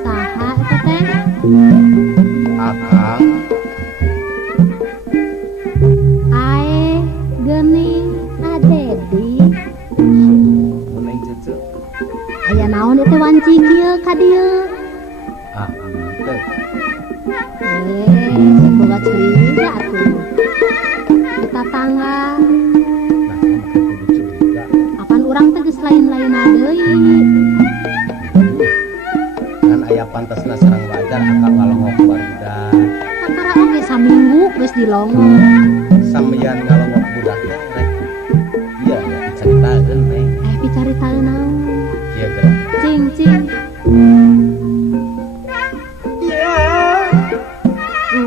Saha eta teh? Akang Ae geuning Adedi. meneng cece. Aya naon teh wanci kieu ka dieu? Teu. Boga curiga atuh. Kita tangga, Nah, kamu kudu curiga. apan urang teh geus lain-lainna deui. Kan aya pantesna sareng wajar akang ngalongok barudak. Kakara oge saminggu geus dilongo. Sampeyan ngalongok budak teh rek. Iya, ya dicaritakeun neng. Picaritaeun naon? Ieu gerak. Cing. Ya,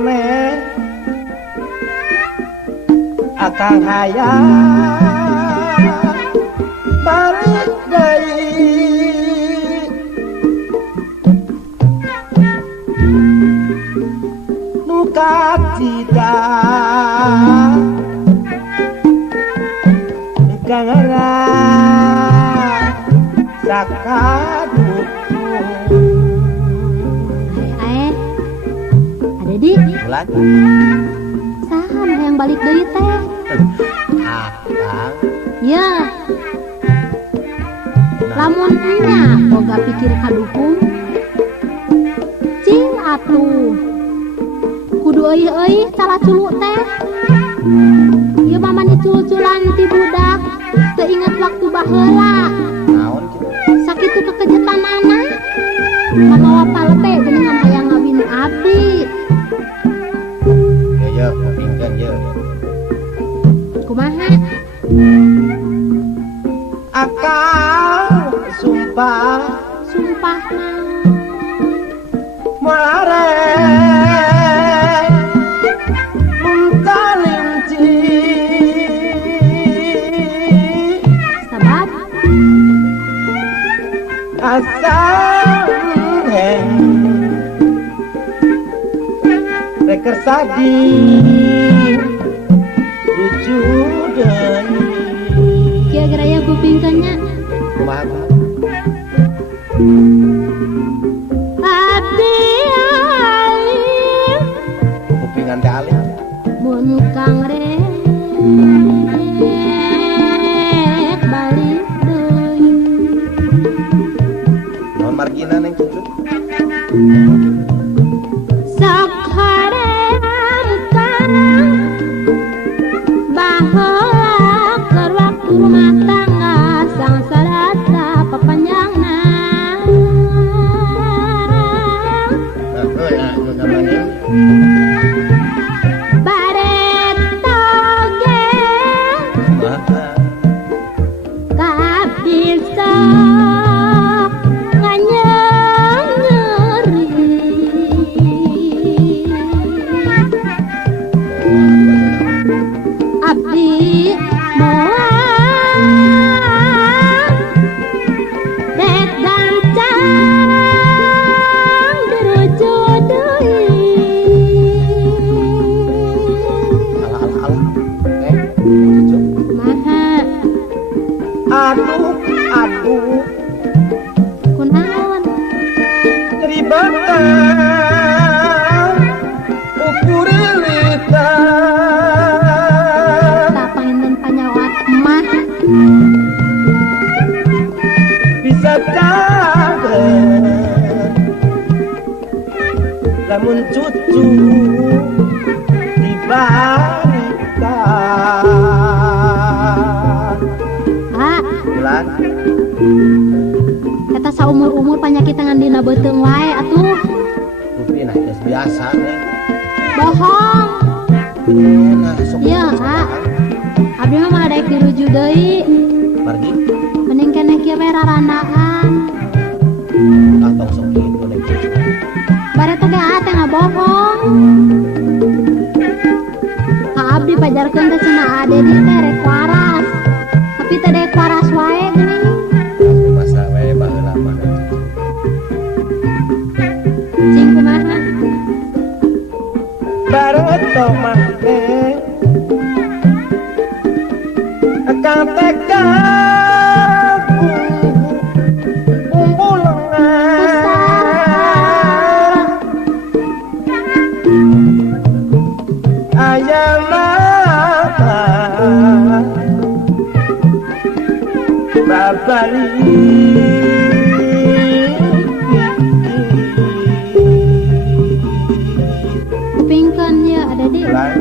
neng. Akang hayang balik deui. Nuka cita kangara sakadukung. Ae. Adedi, Bulan saha yang balik deui teh? akang Ya, lamun nya boga pikir kadukung. Cing atuh. Kudu euy calaculu teh. Ieu mah mani cul-culan ti budak. Teu inget waktu baheula. naon kitu? Sakitu kekejetanana. Mamawa palpe geuningan hayang ngawin abdi. Ya, kupingkeun ye. Kumaha? Akang sumpah Sumpah naon? mare muntalinci Sabab asal heng reker sadi lucu deui. kieu geraya kupingkeun nya. Kumaha? Abdi aing Kupingan teh alih. mun kang rek balik deui. Naon margina neng cucu? Sok haream kang baheula keur waktu rumah tangga sangsara papanjangna. Nah, nu namanya Baret toge kabis sok nganyengeri. Abdi moal dek gancang diruju deui. alah. Cucu. Kumaha? Aduh, Kunaon? ribatan ukur lilitan. Tak panginten panyawat mah. Bisa cager lamun cucu dibarita. Ah, Bulan eta saumur-umur panyakitan dina beuteung wae atuh. rupi nah geus biasa neng. Bohong. Nah, sok Iya, ah. Abdi mah malah daek diruju deui. pergi Mending keneh kieu bae rarandaan. atau sok kitu neng cucu. Bare teh teh ngabohong. Ka abdi pajarkeun teh cenah ade di teh rek waras. Tapi teh dek waras wae geuning. Masa wae baheula mah. Cing balik Pingkan ya ada dek. Lai